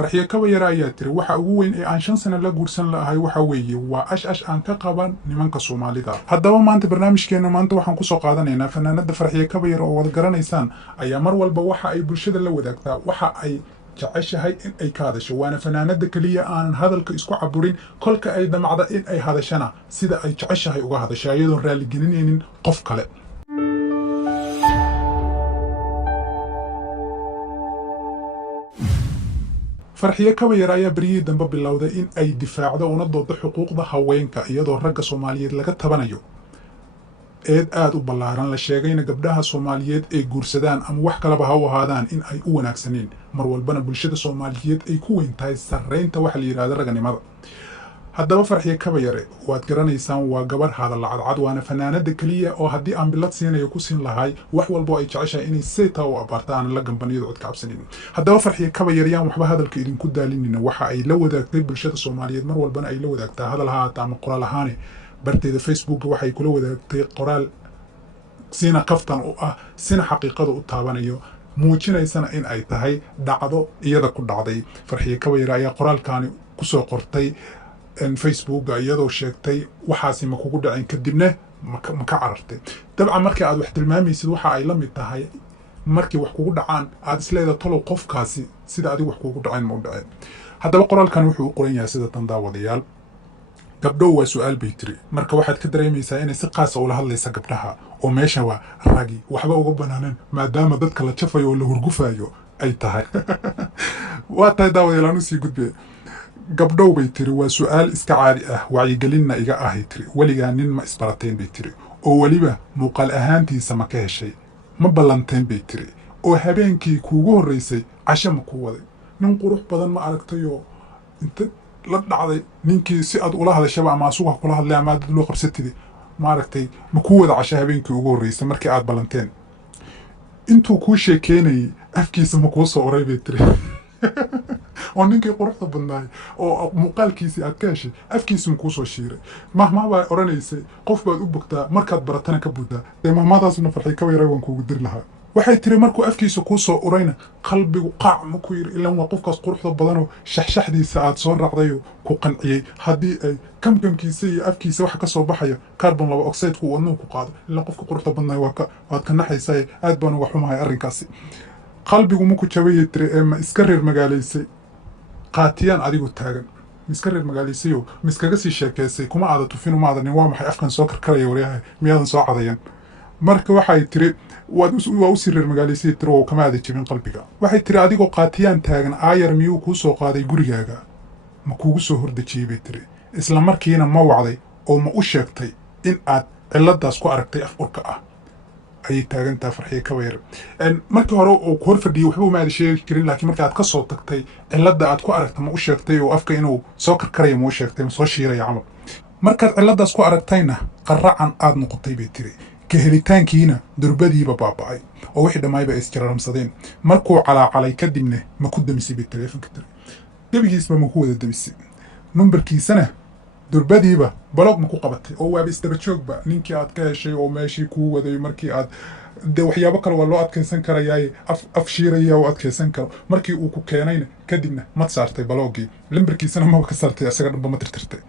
farxiyo kaba yara ayaa tiri waxa ugu weyn ee aan 5 sano la guursan lahay waxa weeye waa ash aan ka qaban nimanka Soomaalida. haddaba maanta barnaamijkeena maanta waxaan ku soo qaadanaynaa fanaanada farxiyo kaba yara oo wada garanaysaan ayaa mar walba waxa ay bulshada la wadaagtaa waxa ay jeceshahay in ay ka hadasho waana fanaanada kaliya aan hadalka isku caburin kolka ay damacda in ay hadashana sida ay jeceshahay uga hadasho iyadoo raali gelinaynin qof kale. farxiyo kaba yara ayaa bariyay dambe bilowday in ay difaacdo una doodo xuquuqda haweenka iyadoo ragga Soomaaliyeed laga tabanayo aad u ballaaran la sheegayna gabdhaha Soomaaliyeed ee guursadaan ama wax kale ha u ahaadaan in ay u wanaagsaneen mar walbana bulshada Soomaaliyeed ay ku weyn tahay sareynta waxa la yiraahdo raganimada. haddaba farxiyo kaba yare waad garanaysaan waa gabar hadal cadcad waana fanaanada kaliya oo haddii aan bilad siinayo ku siin lahay wax walba ay jeceshahay inay seeta u abartaan la gambaniyada cod ka cabsanin. haddaba farxiyo kaba yarayaan waxba hadalka idinku daalinina waxa ay la wadaagtay bulshada Soomaaliyeed mar walbana ay la wadaagtaa hadal haata ama qoraal ahaan barteeda Facebook waxay kula wadaagtay qoraal sina kaftan oo ah sina xaqiiqada u taabanayo muujinaysana in ay tahay dhacdo iyada ku dhacday. farxiyo kaba yara ayaa qoraalkaani ku soo qortay Facebook iyadoo sheegtay waxaasi ma kugu dhacin kadibna ma ka carartay. dabcan markii aad wax tilmaamaysid waxa ay la mid tahay markii wax kugu dhacaan aad isleedahay tolo qofkaasi sida adigu wax kugu dhacin ma u dhacin. haddaba qoraalkan wuxuu u qoran yahay sida tan daawadayaal gabdhow waa su'aal bay tiri marka waxaad ka dareemaysaa inay si qaas ah ula hadlaysa gabdhaha oo meesha waa ragi waxba uga banaanan maadaama dadka la jafayo oo la hurgufayo ay tahay. waa tahay daawadayaal aanu sii gudbay gabdhow bay tiri waa su'aal iska caadi ah wacyigelinna iga ahay tiri weligaa nin ma isbarateen bay tiri oo weliba muuqaal ahaantiisa ma ka heshay ma ballanteen bay tiri oo habeenkii kuugu horreysay casho ma ku waday nin qurux badan ma aragtayoo inta la dhacday ninkii si aad ula hadashaba ama asuga kula hadlay ama dad loo qabsatay ma aragtay ma ku wada casho habeenkii ugu horreysay markii aad ballanteen intuu ku sheekeynay afkiisa ma ku soo oray bay tiri oo ninkii quruxda badnaay oo muuqaalkiisii aad ka heshay afkiisa ku soo shiiray mahmaa baa oranaysay qof baad u bogtaa markaad baratana ka buudaa ee mahmaadaasna farxiyo kaba yara waan kuugu diri lahaa. waxay tiri markuu afkiisa ku soo urayna qalbigu qaac ma ku yiri ilaa waa qofkaas quruxda badan oo shaxshaxdiisa aad soo raacday oo ku qanciyay haddii ay kamkamkiisa iyo afkiisa wax ka soo baxaya carbon dioxide ku wadnuhu ku qaado ilaa qofka quruxda badnaay waad ka naxaysaa aad baan uga xumahay arrinkaasi. qalbigu ma ku jabay tiri ma iska reer magaalaysay qaatiyaan adigu taagan iska reer magaalaysay oo miskaga sii sheekeysay kuma aada tufin uma aadanin waa maxay afkan soo karkaraya waryahay miyaadan soo cadayan. marka waxay tiri waa u sii reer magaalaysay tiri oo kama aada jabin qalbiga. waxay tiri adigoo qaatiyaan taagan aayar miyuu kuu soo qaaday gurigaaga ma kuugu soo hordajiyey bay tiri isla markiina ma wacday oo ma u sheegtay in aad ciladaas ku aragtay af urka ah ay taagantaa farxiyo kaba yara markii hore oo ku hor fadhiyay waxba uma aad sheegi karin laakiin markii aad ka soo tagtay cilada aad ku aragtay ma u sheegtay oo afka inuu soo karkaraya ma u sheegtay ma soo shiiraya camal markaad ciladaas ku aragtayna qaracan aad noqotay bay tiri ka helitaankiina durbadiiba baaba'ay oo wixii dhammaayba isjiraramsadeen markuu calaacalay kadibna ma ku damisay bay teleefanka tiri gebigiisba ma ku wada damisay numbarkiisana durbadiiba balog ma ku qabatay oo waaba isdaba joogba ninkii aad ka heshay oo meeshii kuu waday markii aad de waxyaabo kale waa loo adkaysan karayaa af shiiraya oo adkaysan karo markii uu ku keenayna kadibna mad saartay balogii lambarkiisana maba ka saartay isaga dhanba ma tirtirtay.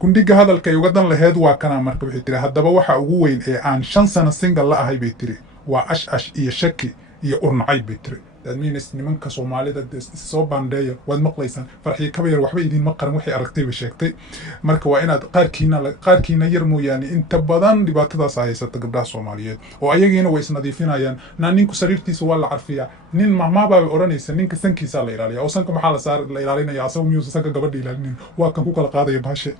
gundhiga hadalka ay uga dan laheyd waa kana marka waxay tiri haddaba waxa ugu weyn ee aan 5 sano single la ahay bay tiri waa ash iyo shaki iyo urnacay bay tiri dadmiinis nimanka Soomaalida soo bandheeyo waad maqlaysaan farxiyo kaba yar waxba idin ma qaran waxay aragtay ba sheegtay marka waa inaad qaarkiina yar mooyaane inta badan dhibaatadaas haysata gabdhaha Soomaaliyeed oo ayagiina way isnadiifinayaan ninku sariirtiisa waa la carfiyaa nin mahmaaba oranaysa ninka sankiisa la ilaaliyo oo sanka maxaa la saar la ilaalinaya asoo miyuu sanka gabadha ilaalinin waa kan ku kala qaadaya baashe.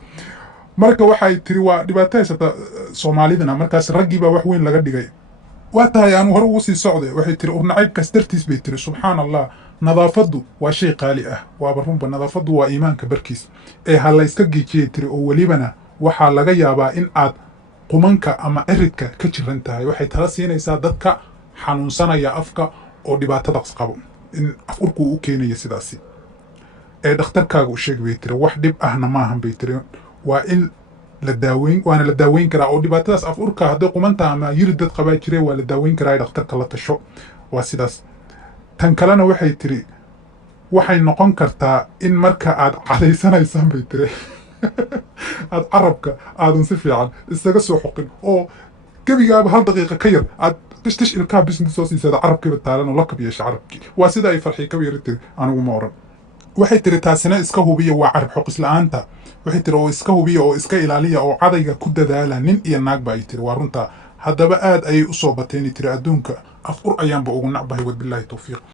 marka waxay tiri waa dhibaato haysata Soomaalidana markaas ragii baa wax weyn laga dhigay واتاي أنا هرو وصي صعدة واحد ترى ونعيب كسترتيس بيتري سبحان الله نظافته وشيء قالئة وابرهم بنظافته وإيمان كبركيس هلا يستجي تري أوليبنا وحال جيابا إن عاد قمنك أما إردك كتشرنتها واحد ثلاثين يساعدك حنون سنة يا أفكا أو دبعت تدقس قبل إن أفكركوا أوكيني يسداسي دختر كاغو شيك بيتري واحد يبقى هنا معهم بيتري وإن للداوين وانا للداوين كرا او دباتاس افوركا هدي قمنتا ما يردد قبا جيري ولا داوين كرا دخترka la tasho waa sidaas tan kalena waxay tiri waxay noqon kartaa in marka aad cadaysanaysaan bay tiri aad carabka aadan si fiican isaga soo xoqin oo gebigaaba hal daqiiqa ka yar aad tish ilkaa business soo siisaada carabkiiba taalan oo la kab yeesha carabkii waa sida ay Farxiyo Kabayar tiri anigu ma oran waxay tiri taasina iska hubiya waa carab xoqis la'aanta waxay tiri oo iska hubiya oo iska ilaaliya oo cadayga ku dadaala nin iyo naag ba ay tiri waa runta haddaba aad ayay u soo bateen tiri adduunka afur ayaanba ugu nacbahay wabillahi tawfiiq